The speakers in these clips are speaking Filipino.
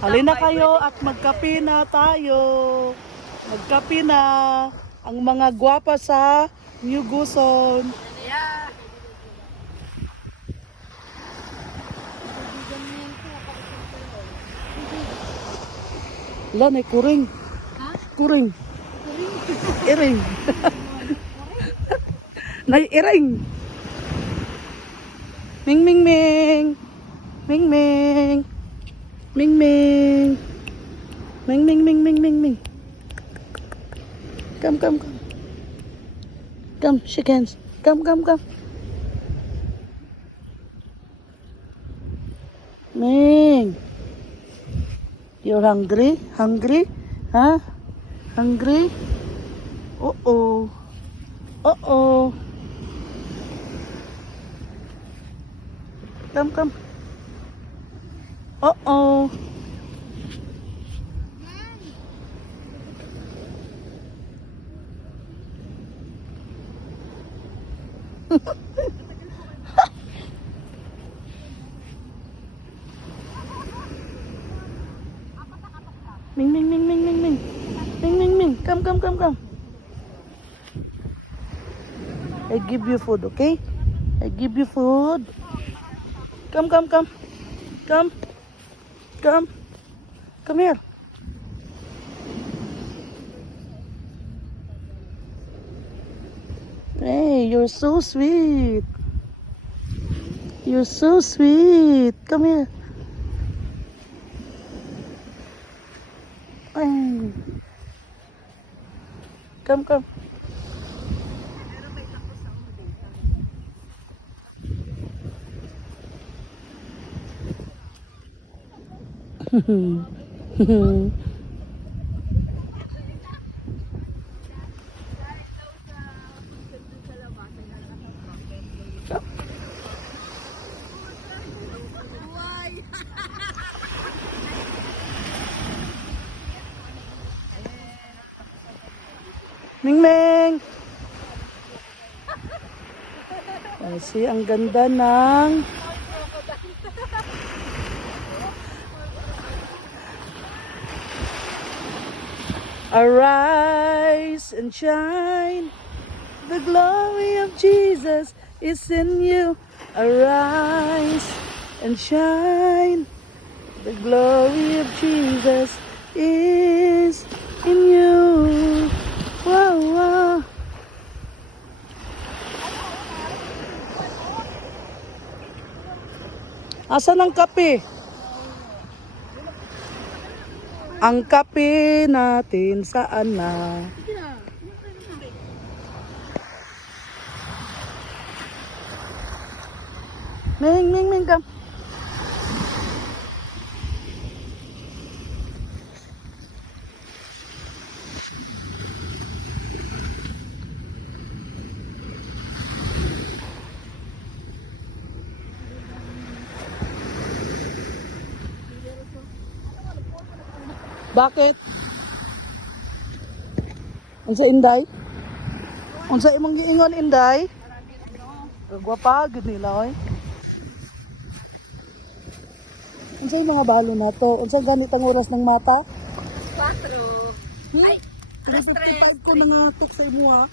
Halina kayo at magkape na tayo. Magkape na ang mga gwapa sa New Guson. Yeah. Wala na kuring. Ha? Kuring. Iring. Nay iring. Ming ming ming. Ming ming. Ming ming. Ming ming ming ming ming ming. Come come come. Come shake hands. Come come come. Ming. You're hungry? Hungry? Huh? Hungry? Uh-oh. Uh-oh. Come, come. Uh-oh. Ming, ming, ming, ming, ming, ming. Ming, ming, ming. Come, come, come, come. I give you food, okay? I give you food. Come, come, come. Come. Come. Come here. Hey, you're so sweet. You're so sweet. Come here. Ay. Come, come. Ming Ming! Kasi ang ganda ng arise and shine. The glory of Jesus is in you. Arise and shine. The glory of Jesus is in you. Wow, wow. Asan ang kape? Ang kape natin saan na? Ming, Ming, Ming, come. Bakit? Unsa Inday? Unsa imong giingon Inday? Gwapa gid nila oy. Unsa yung mga balo na to? Unsa ganit ang oras ng mata? 4. Ay, alas 55 ko nangatok sa imo ha.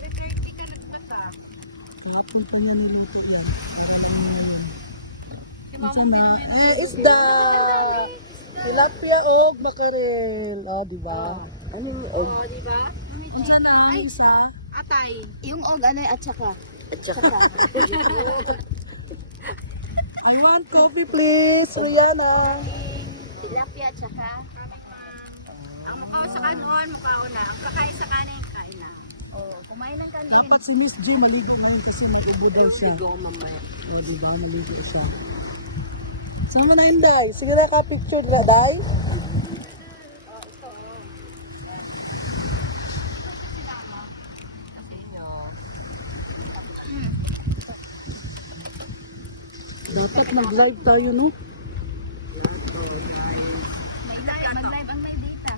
3:30 ka nagmata. Lapon pa niya niluto yan. Para lang naman yan. Si Unsa mama na? Isda! Tilapia o makarel. Oh, di ba? Ano yung og? Oh, di ba? Unsa na ang isa? Atay. Yung og ano at saka. At saka. I want coffee please, Rihanna. Tilapia at saka. Ang mukha sa kanon, mukha ko na. Ang kakain sa kanin, kain na. Oh, kumain ng kanin. Dapat si Miss J maligo ngayon kasi nag-ubo daw siya. Go, mamaya. O, di ba? Maligo siya. Sama na Inday. Sige na ka picture na, Day. Dapat mag-live tayo, no? May live, mag-live ang may data.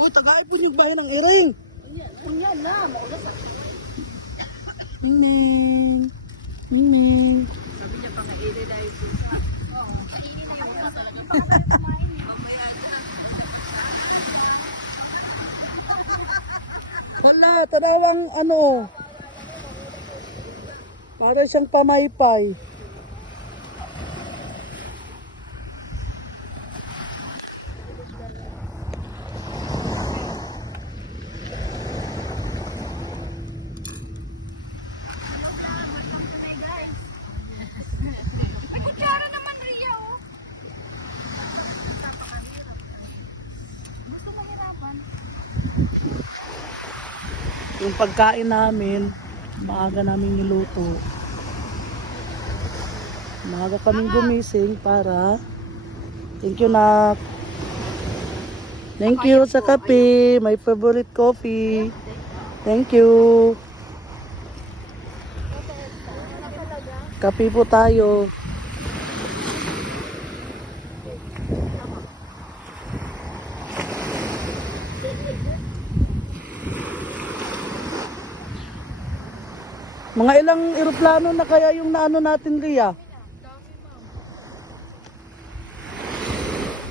Uy, tagay po yung bahay ng iring. Kunya na, maulas. Ningning. Ningning. Sabi niya, pakainin na yung pusa. Oo, kainin na yung pusa. Hindi pa kami kumain eh. Hala, tanawang ano. Para siyang pamaypay. May kutsara naman, Ria, oh. Gusto mahirapan. Yung pagkain namin, maaga namin niluto. Maaga kaming gumising para thank you nak. Thank you sa kape, my favorite coffee. Thank you. Kape po tayo. Mga ilang eroplano na kaya yung naano natin, Ria?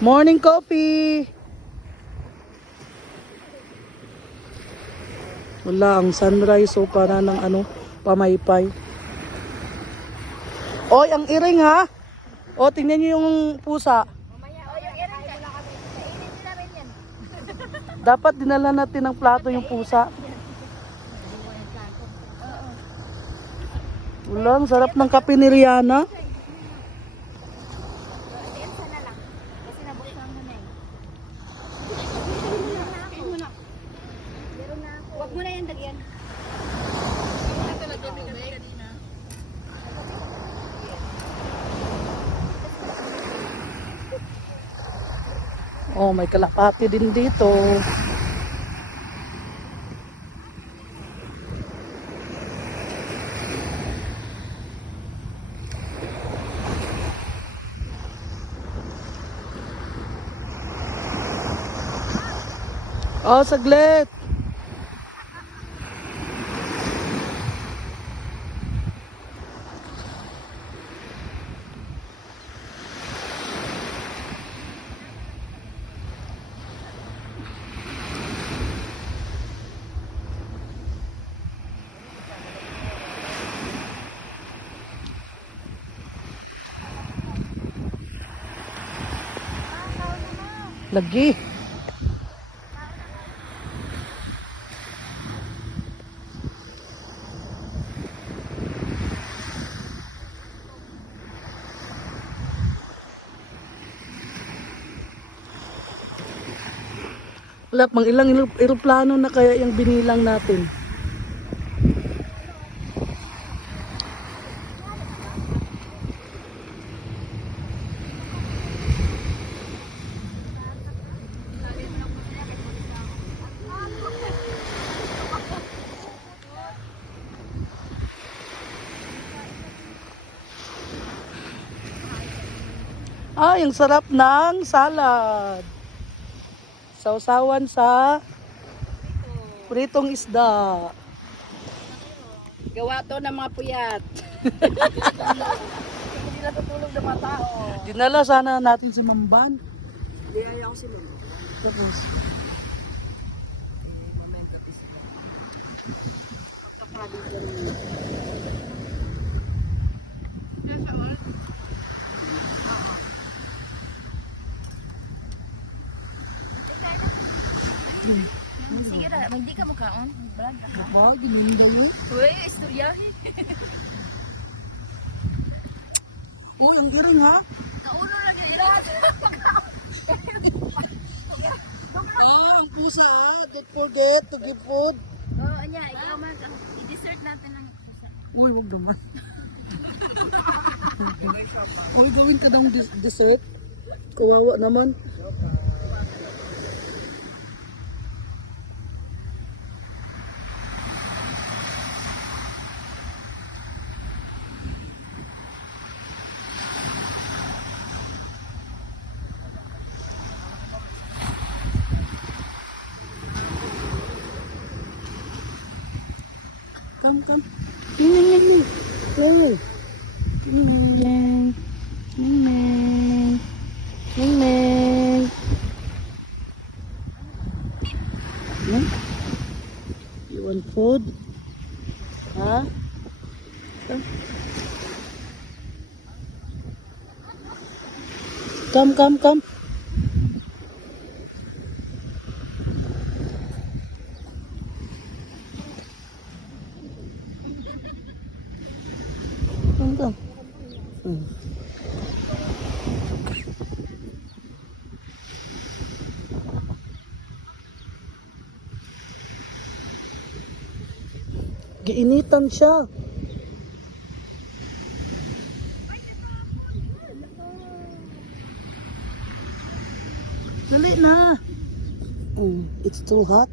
Morning coffee! Wala, ang sunrise so para ng ano, pamaypay. Oy, ang iring ha! O, tingnan niyo yung pusa. Mamaya, oh, yung irin ka. Kainin nila rin yan. Dapat dinala natin ng plato yung pusa. Wala, ang sarap ng kape ni Rihanna. Itiinsa na lang. Kasi nabuksan mo na eh. Meron na ako. Huwag mo na yan, dagyan. Oh, may kalapati din dito. Oh, saglit. Lagi. Wala, pang ilang eroplano na kaya yung binilang natin. Ay, ang sarap ng salad. Sausawan sa pritong isda. Gawa to ng mga puyat. Hindi natutulog ng mga tao. Dinala sana natin si Mamban. Hindi ayaw ko si Lolo. Tapos, Momento this. Pagkakabit lang. Sige na, hindi ka makaon. Brad. diba, gininda yun. Uy, istoryahin. Oh, ang iring ha? Naulo lang yan. Ang pusa ha. Don't forget to give food. Oo, anya, ikaw man. I-dessert natin ng pusa. Uy, wag naman. Uy, gawin ka daw dessert. Kawawa naman. Come, come. Ning ning ning. Hey. Ning ning. Ning ning. Ning ning. Yan. You want food? Ha? Come, come, come. Come, come. Giinitan siya. Dali na. It's too hot.